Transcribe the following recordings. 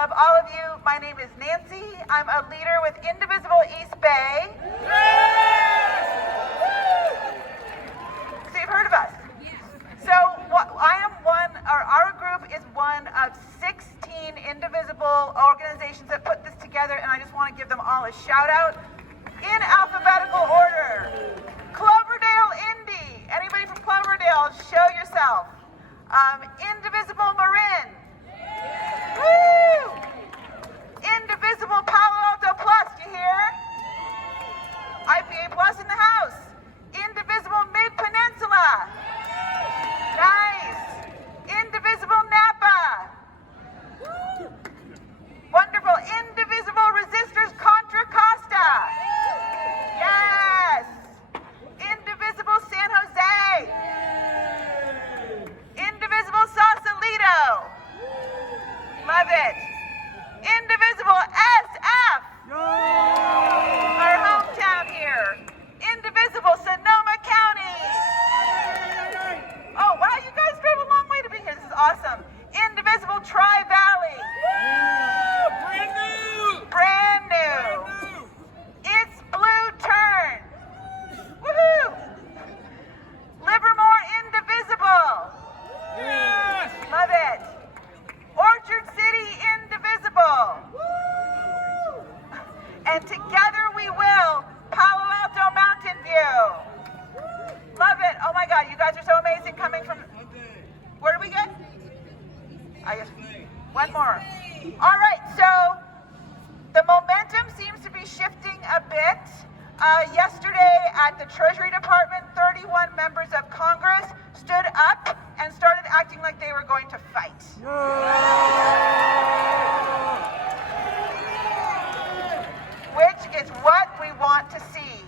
love all of you. My name is Nancy. I'm a leader with Indivisible East Bay. So you've heard of us. So our group is one of 16 indivisible organizations that put this together, and I just want to give them all a shout out in alphabetical order. Cloverdale Indy. Anybody from Cloverdale, show yourself. Indivisible Marin. Woo! Indivisible Palo Alto Plus, you hear? IPA Plus in the house. Indivisible Mid-Peninsula. Nice. Indivisible Napa. Wonderful. Indivisible Resistors Contra Costa. Yes. Indivisible San Jose. Indivisible Sausalito. Love it. Indivisible SF. Our hometown here. Indivisible Sonoma County. Oh, wow, you guys drove a long way to be here. This is awesome. Indivisible Tri-Valley. Brand new. Brand new. It's Blue Turn. Woohoo. Livermore Indivisible. Yes. Love it. Orchard City Indivisible. And together we will, Palo Alto Mountain View. Love it. Oh my God, you guys are so amazing coming from, where do we get? I guess, one more. All right, so the momentum seems to be shifting a bit. Yesterday at the Treasury Department, 31 members of Congress stood up and started acting like they were going to fight. Which is what we want to see.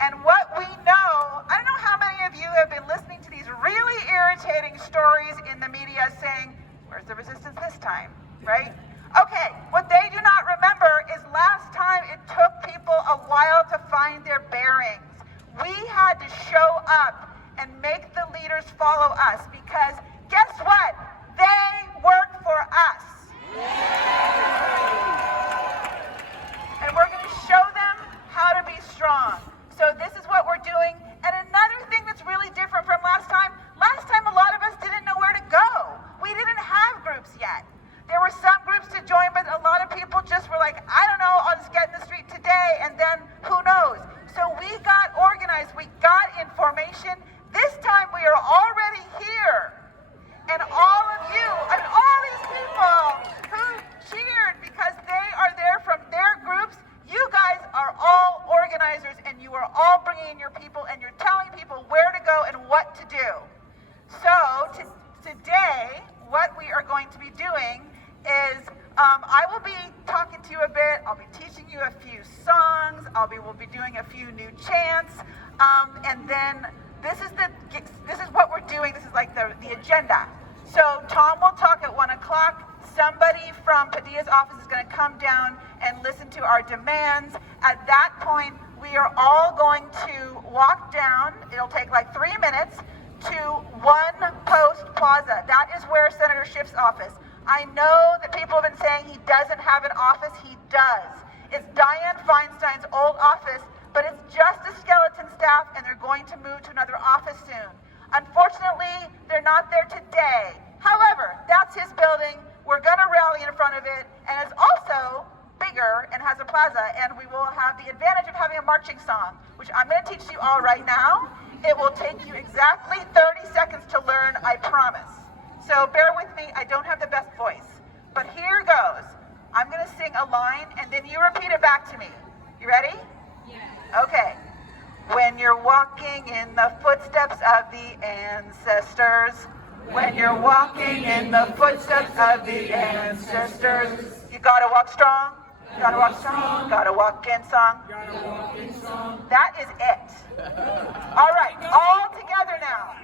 And what we know, I don't know how many of you have been listening to these really irritating stories in the media saying, where's the resistance this time, right? Okay, what they do not remember is last time it took people a while to find their bearings. We had to show up and make the leaders follow us because guess what? They work for us. And we're going to show them how to be strong. So this is what we're doing. And another thing that's really different from last time a lot of us didn't know where to go. We didn't have groups yet. There were some groups to join, but a lot of people just were like, I don't know, I'll just get in the street today, and then who knows? So we got organized, we got information. This time we are already here. And all of you, and all these people who cheered because they are there from their groups, you guys are all organizers, and you are all bringing in your people, and you're telling people where to go and what to do. So today, what we are going to be doing is I will be talking to you a bit. I'll be teaching you a few songs. We'll be doing a few new chants, and then this is what we're doing. This is like the agenda. So Tom will talk at 1 o'clock. Somebody from Padilla's office is going to come down and listen to our demands. At that point, we are all going to walk down. It'll take like 3 minutes to One Post Plaza. That is where Senator Schiff's office. I know that people have been saying he doesn't have an office. He does. It's Dianne Feinstein's old office, but it's just a skeleton staff, and they're going to move to another office soon. Unfortunately, they're not there today. However, that's his building. We're going to rally in front of it, and it's also bigger and has a plaza, and we will have the advantage of having a marching song, which I'm going to teach you all right now. It will take you exactly 30 seconds to learn, I promise. So bear with me, I don't have the best voice. But here goes. I'm going to sing a line, and then you repeat it back to me. You ready? Yeah. Okay. When you're walking in the footsteps of the ancestors, when you're walking in the footsteps of the ancestors, you gotta walk strong, you gotta walk strong, you gotta walk in song. That is it. All right, all together now.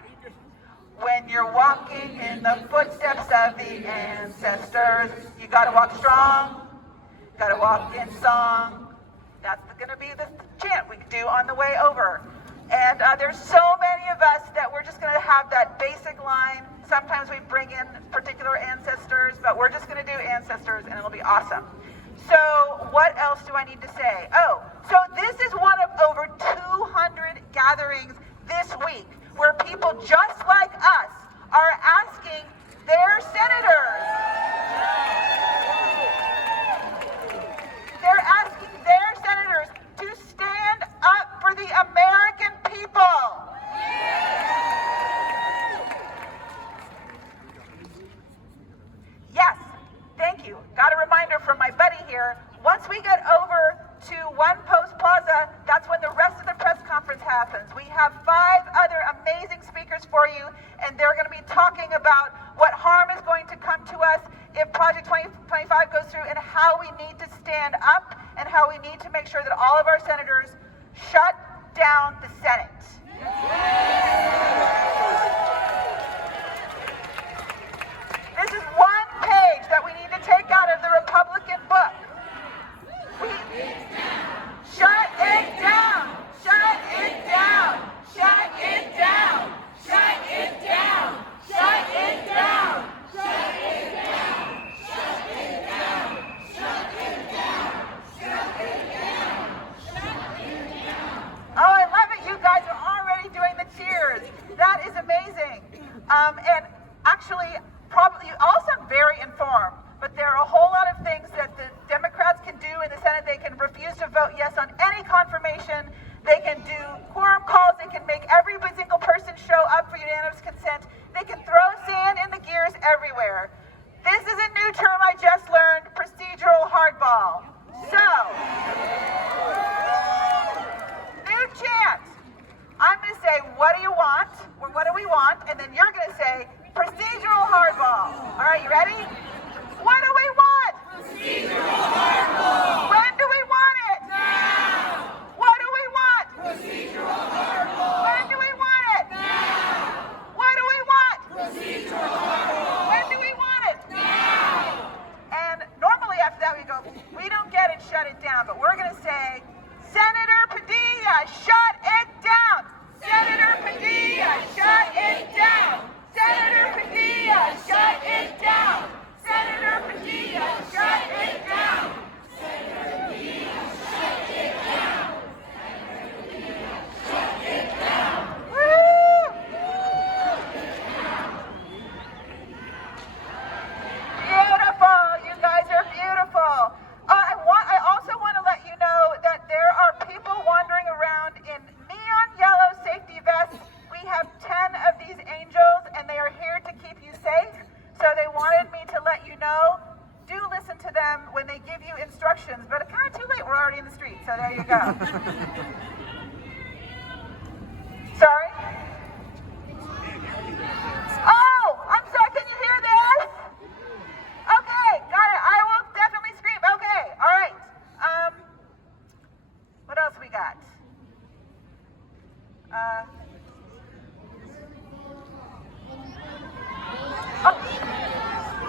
When you're walking in the footsteps of the ancestors, you gotta walk strong, you gotta walk in song. That's gonna be the chant we do on the way over. And there's so many of us that we're just gonna have that basic line. Sometimes we bring in particular ancestors, but we're just gonna do ancestors. sisters, and it'll be awesome. So what else do I need to say? Oh, so this is one of over 200 gatherings this week where people just like us are asking their senators. They're asking their senators to stand up for the American people. Yes, thank you. Got a reminder from my buddy here. Once we get over to One Post Plaza, that's when the rest of the press conference happens. We have 5 other amazing speakers for you, and they're going to be talking about what harm is going to come to us if Project 2025 goes through, and how we need to stand up, and how we need to make sure that all of our senators shut down the Senate. This is one page that we need to take out of the Republican book. Shut it down! Shut it down! Shut it down! Shut it down! Shut it down! Shut it down! Shut it down! Shut it down! Shut it down! Shut it down! Oh, I love it. You guys are already doing the cheers. That is amazing. And actually, probably you all sound very informed, but there are a whole lot of things that the Democrats can do in the Senate. They can refuse to vote yes on any confirmation. They can do quorum calls. They can make every single person show up for unanimous consent. They can throw sand in the gears everywhere. This is a new term I just learned, procedural hardball. So, new chant. I'm going to say, what do you want? Or what do we want? And then you're going to say, procedural hardball. All right, you ready? What do we want? Procedural hardball. When do we want it? Now. What do we want? Procedural hardball. When do we want it? Now. What do we want? Procedural hardball. When do we want it? Now. And normally after that we go, we don't get it, shut it down. But we're going to say, Senator Padilla, shut it down. Senator Padilla, shut it down. Senator Padilla, shut it down. Senator Padilla, shut it down. Senator Padilla, shut it down. Senator Padilla, shut it down. Woo! Beautiful. You guys are beautiful. I also want to let you know that there are people wandering around in neon yellow safety vests. We have 10 of these angels, and they are here to keep you safe. So they wanted me to let you know, do listen to them when they give you instructions, but it's kind of too late, we're already in the street, so there you go. Sorry? Oh, I'm sorry, can you hear this? Okay, got it, I will definitely scream. Okay, all right. What else we got?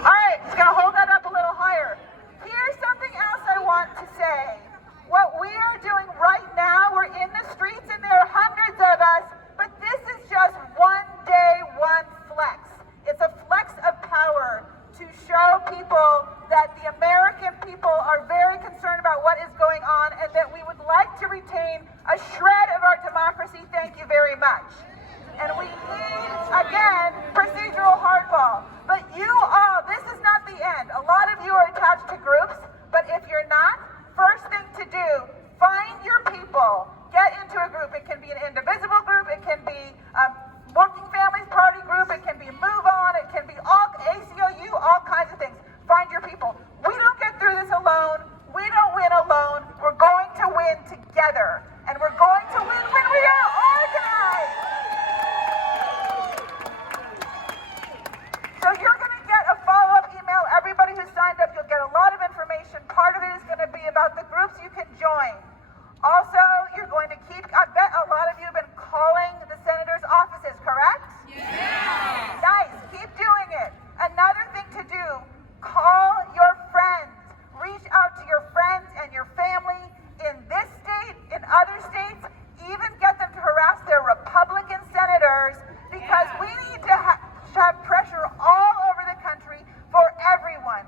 All right, just gonna hold that up a little higher. Here's something else I want to say. What we are doing right now, we're in the streets and there are hundreds of us, but this is just one day, one flex. It's a flex of power to show people that the American people are very concerned about what is going on and that we would like to retain a shred of our democracy. Thank you very much. And we need, again, procedural hardball. But you all, this is not the end. A lot of you are attached to groups, but if you're not, first thing to do, find your people. Get into a group. It can be an Indivisible group. It can be Working Families Party group. It can be Move On. It can be all ACLU, all kinds of things. Find your people. We don't get through this alone. We don't win alone. We're going to win together. And we're going to win when we are organized. So you're going to get a follow-up email. Everybody who signed up, you'll get a lot of information. Part of it is going to be about the groups you can join. Also, you're going to keep, I bet a lot of you have been calling the senators' offices, correct? Yeah. Nice. Keep doing it. Another thing to do, call your friends. Reach out to your friends and your family in this state, in other states, even get them to harass their Republican senators, because we need to have pressure all over the country for everyone.